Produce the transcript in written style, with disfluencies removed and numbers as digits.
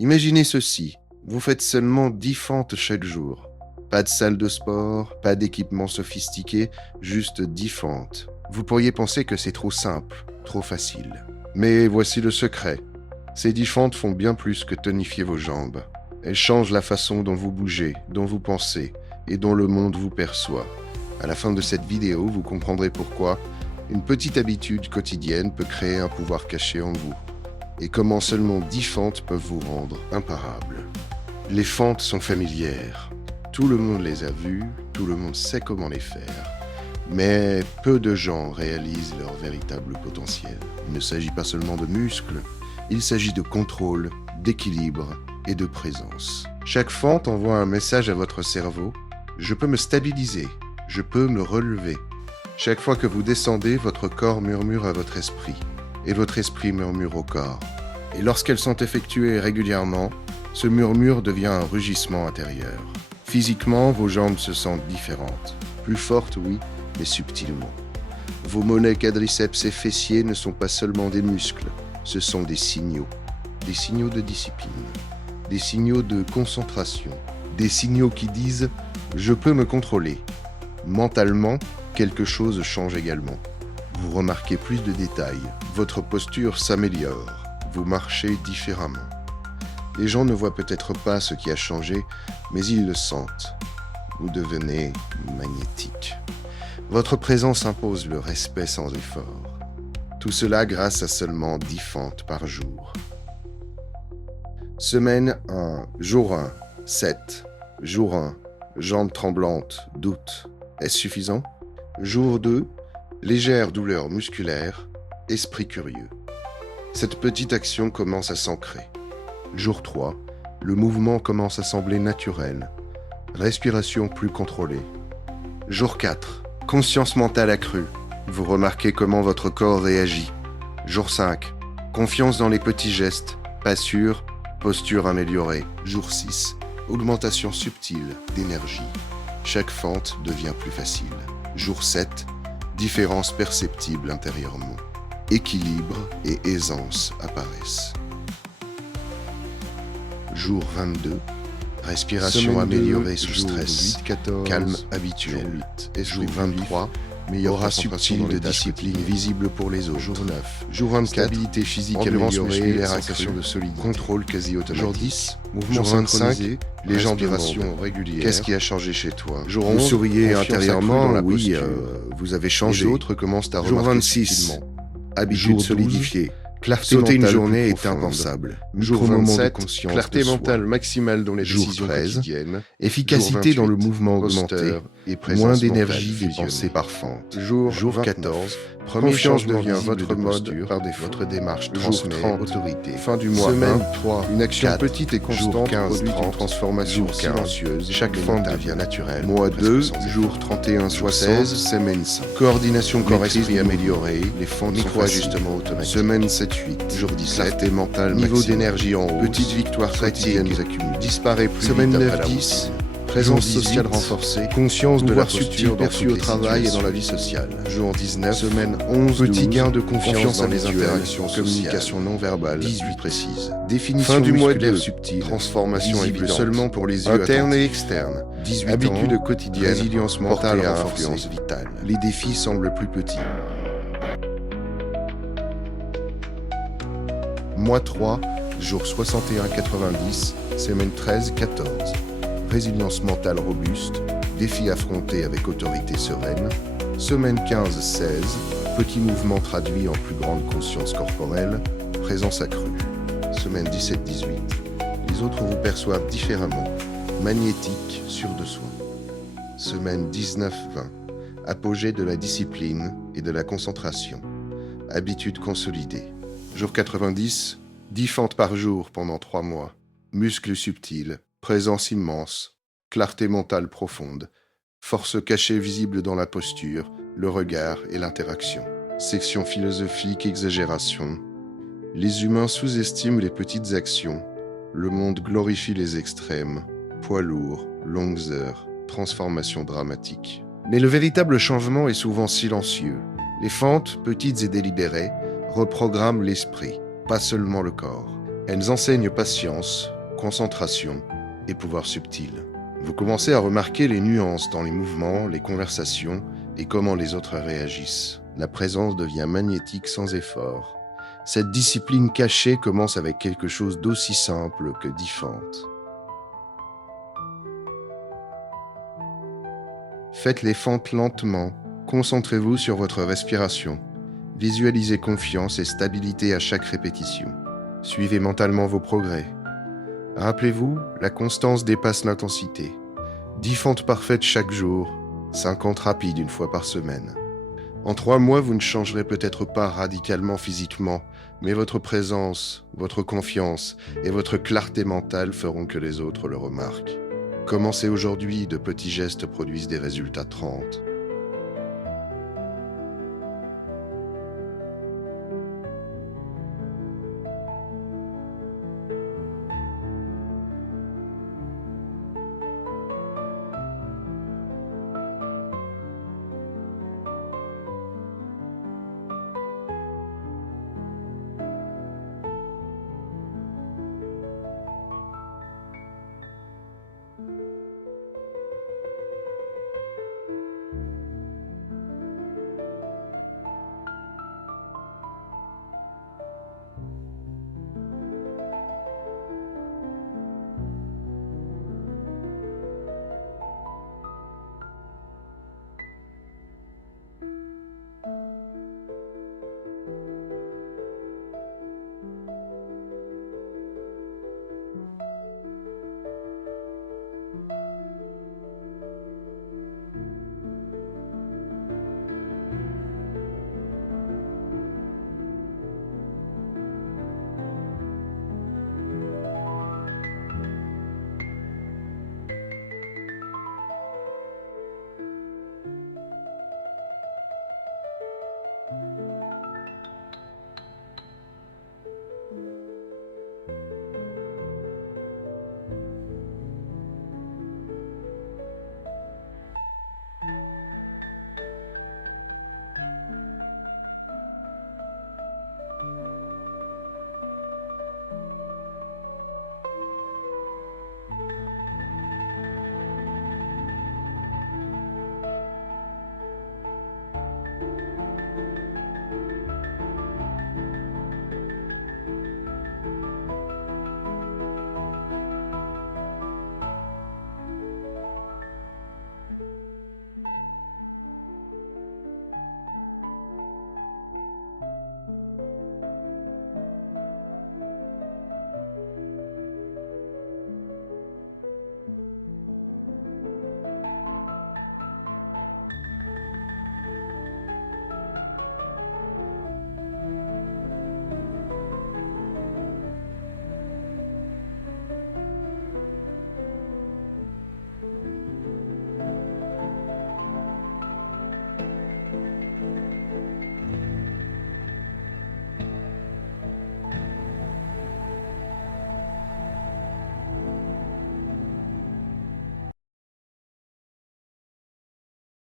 Imaginez ceci, vous faites seulement 10 fentes chaque jour. Pas de salle de sport, pas d'équipement sophistiqué, juste 10 fentes. Vous pourriez penser que c'est trop simple, trop facile. Mais voici le secret. Ces 10 fentes font bien plus que tonifier vos jambes. Elles changent la façon dont vous bougez, dont vous pensez et dont le monde vous perçoit. À la fin de cette vidéo, vous comprendrez pourquoi une petite habitude quotidienne peut créer un pouvoir caché en vous et comment seulement 10 fentes peuvent vous rendre imparables. Les fentes sont familières. Tout le monde les a vues, tout le monde sait comment les faire. Mais peu de gens réalisent leur véritable potentiel. Il ne s'agit pas seulement de muscles, il s'agit de contrôle, d'équilibre et de présence. Chaque fente envoie un message à votre cerveau. Je peux me stabiliser, je peux me relever. Chaque fois que vous descendez, votre corps murmure à votre esprit, et votre esprit murmure au corps. Et lorsqu'elles sont effectuées régulièrement, ce murmure devient un rugissement intérieur. Physiquement, vos jambes se sentent différentes. Plus fortes, oui, mais subtilement. Vos mollets, quadriceps et fessiers ne sont pas seulement des muscles, ce sont des signaux de discipline, des signaux de concentration, des signaux qui disent « je peux me contrôler ». Mentalement, quelque chose change également. Vous remarquez plus de détails, votre posture s'améliore, vous marchez différemment. Les gens ne voient peut-être pas ce qui a changé, mais ils le sentent. Vous devenez magnétique. Votre présence impose le respect sans effort. Tout cela grâce à seulement 10 fentes par jour. Semaine 1, jour 1, 7. Jour 1, jambes tremblantes, doute. Est-ce suffisant? Jour 2, légère douleur musculaire, esprit curieux. Cette petite action commence à s'ancrer. Jour 3, le mouvement commence à sembler naturel. Respiration plus contrôlée. Jour 4, conscience mentale accrue. Vous remarquez comment votre corps réagit. Jour 5, confiance dans les petits gestes. Pas sûr, posture améliorée. Jour 6, augmentation subtile d'énergie. Chaque fente devient plus facile. Jour 7, différence perceptible intérieurement. Équilibre et aisance apparaissent. Jour 22, respiration Semaine 2, améliorée sous jour stress, 8, 14, calme habituel. jour 8, Jour 23, meilleure aura concentration subtile dans de les tâches discipline quotidiennes. visible pour les autres. Jour 9, Jour 24, stabilité physique endurance améliorée, musculaire sensation accrue, de solidité. contrôle quasi automatique. Jour 10, mouvement Jour 25, synchronisé, les gens respiration demandent régulière. qu'est-ce qui a changé chez toi? Jour Vous 11, souriez confiance intérieurement, accrue dans la oui, posture. vous avez changé. Les autres commencent à Jour remarquer 26, subtilement. habitude Jour 12, solidifiée. clarté Sauter une mentale journée plus est profonde. impensable. Jour Jour 27, 27, conscience clarté de soi. mentale maximale dans les Jour décisions 13, quotidiennes. efficacité Jour dans le 28, mouvement augmenté, posture et moins présence d'énergie mentale dépensée fusionnée. par fente. Jour 29, 14, premier confiance changement devient visible votre de mode posture, par défaut. votre démarche Jour transmet 30, autorité. fin du mois Semaine 1, 3, une action 4, petite et jour constante 15, produit une 30, transformation jour 15, silencieuse. Chaque mais fente mentale. devient naturelle. Mois Presque 2, sans effort. jour 31, Jour 60, 16, semaine 5. Coordination corps-esprit améliorée, les fentes sont micro-ajustements automatiques. Semaine 7-8. Jour 17, clarté mentale niveau maximum. d'énergie en hausse, Petite victoire quotidienne fatigue, s'accumule. Disparaît plus Semaine vite 9, après la 10, routine. Présence jour sociale 18, renforcée. conscience de la Pouvoir subtil posture perçu dans au toutes les travail et dans la situations. vie sociale. Jour 19, Semaine 11, petit 12, gain de confiance dans les habituelle, interactions, communication non verbale, 18, précise. définition Fin du mois musculaire 2, subtile, transformation visible évidente, seulement pour les yeux interne et attentifs. externe. 18 Habitude ans, quotidienne, résilience mentale portée à renforcée. influence vitale. Les défis semblent plus petits. Mois 3, jour 61-90, semaine 13-14. Résilience mentale robuste, défi affronté avec autorité sereine. Semaine 15-16, petits mouvements traduits en plus grande conscience corporelle, présence accrue. Semaine 17-18, les autres vous perçoivent différemment, magnétique, sûr de soi. Semaine 19-20, apogée de la discipline et de la concentration. Habitude consolidée. Jour 90, 10 fentes par jour pendant 3 mois. Muscles subtils, présence immense, clarté mentale profonde, force cachée visible dans la posture, le regard et l'interaction. Section philosophique, exagération. Les humains sous-estiment les petites actions. Le monde glorifie les extrêmes. Poids lourd, longues heures, transformation dramatique. Mais le véritable changement est souvent silencieux. Les fentes, petites et délibérées, reprogramment l'esprit, pas seulement le corps. Elles enseignent patience, concentration et pouvoir subtil. Vous commencez à remarquer les nuances dans les mouvements, les conversations et comment les autres réagissent. La présence devient magnétique sans effort. Cette discipline cachée commence avec quelque chose d'aussi simple que diffante. Faites les fentes lentement. Concentrez-vous sur votre respiration. Visualisez confiance et stabilité à chaque répétition. Suivez mentalement vos progrès. Rappelez-vous, la constance dépasse l'intensité. 10 fentes parfaites chaque jour, 50 rapides une fois par semaine. En 3 mois, vous ne changerez peut-être pas radicalement physiquement, mais votre présence, votre confiance et votre clarté mentale feront que les autres le remarquent. Commencez aujourd'hui, de petits gestes produisent des résultats 30.